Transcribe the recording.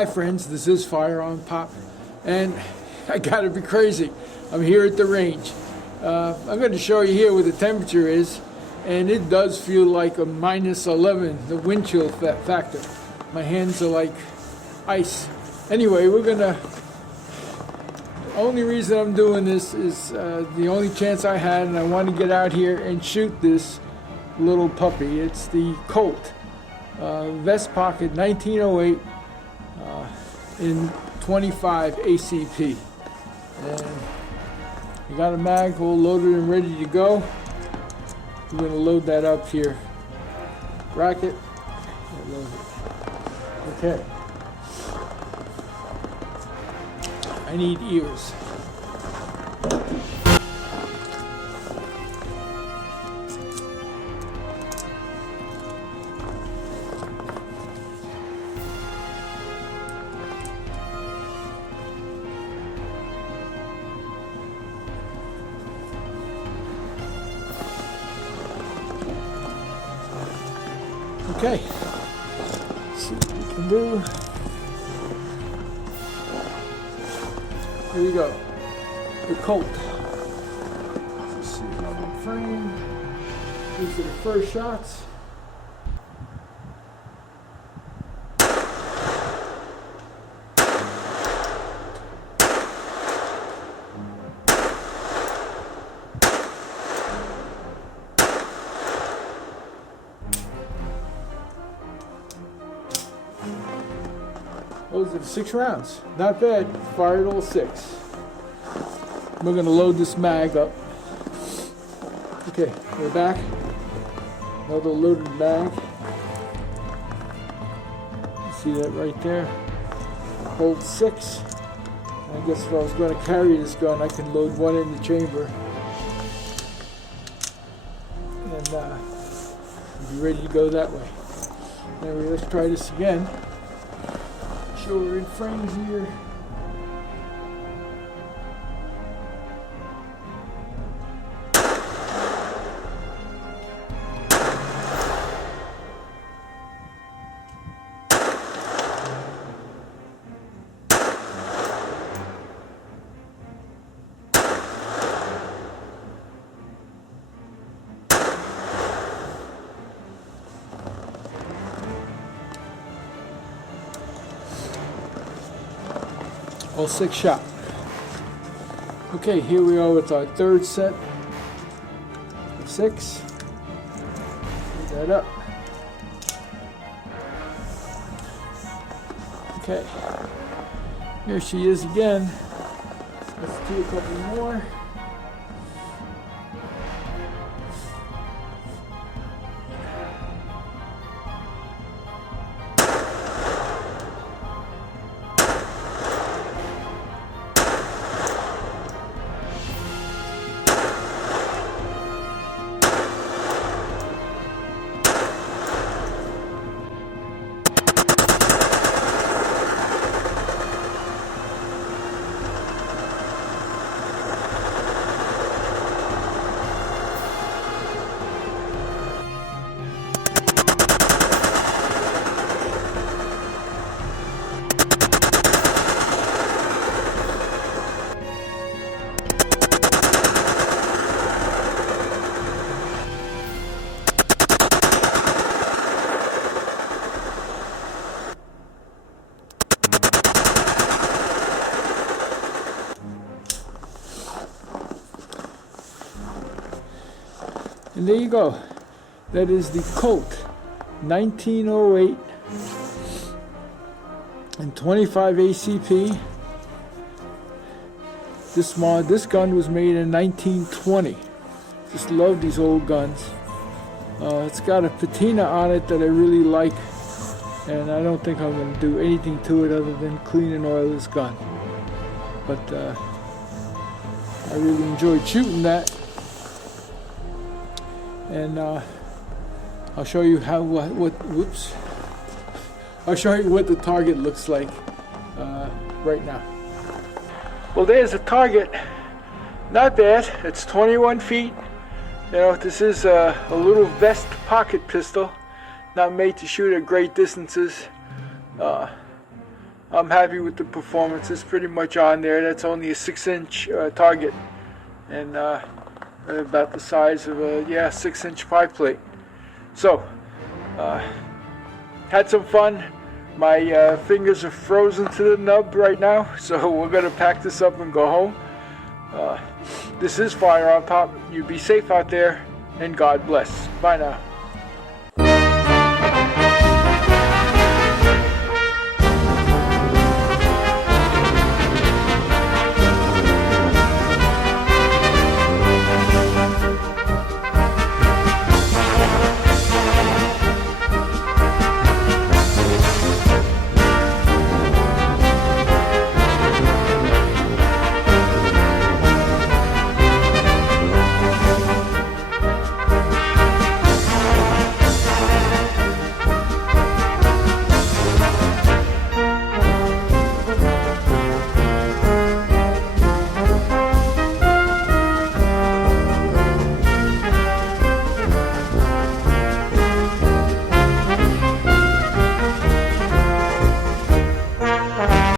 Hi friends, this is FirearmPop, and I gotta be crazy. I'm here at the range. I'm going to show you here what the temperature is, and it does feel like a -11, the wind chill factor. My hands are like ice. Anyway, the only reason I'm doing this is the only chance I had, and I want to get out here and shoot this little puppy. It's the Colt vest pocket 1908 in 25 ACP. And you got a mag all loaded and ready to go. I'm going to load that up here. Bracket. Okay. I need ears. Okay, let's see what we can do. Here we go. The Colt. Let's see if I'm in frame. These are the first shots. Those are the 6 rounds. Not bad. Fired all 6. We're going to load this mag up. Okay, we're back. Another loaded mag. You see that right there? Hold 6. I guess if I was going to carry this gun, I can load 1 in the chamber. And be ready to go that way. Anyway, let's try this again. Sure, we're in frame here. All 6 shot. Okay, here we are with our 3rd set of 6. Put that up. Okay, here she is again. Let's do a couple more. And there you go. That is the Colt 1908 and 25 ACP. This gun was made in 1920. Just love these old guns. It's got a patina on it that I really like, and I don't think I'm going to do anything to it other than clean and oil this gun. But I really enjoyed shooting that. And I'll show you I'll show you what the target looks like right now. Well, there's the target. Not bad. It's 21 feet. You know, this is a little vest pocket pistol, not made to shoot at great distances. I'm happy with the performance. It's pretty much on there. That's only a 6-inch target, and about the size of a 6-inch pie plate. So had some fun. My fingers are frozen to the nub right now, so we're gonna pack this up and go home. This is Firearm Pop. You be safe out there, and God bless. Bye now.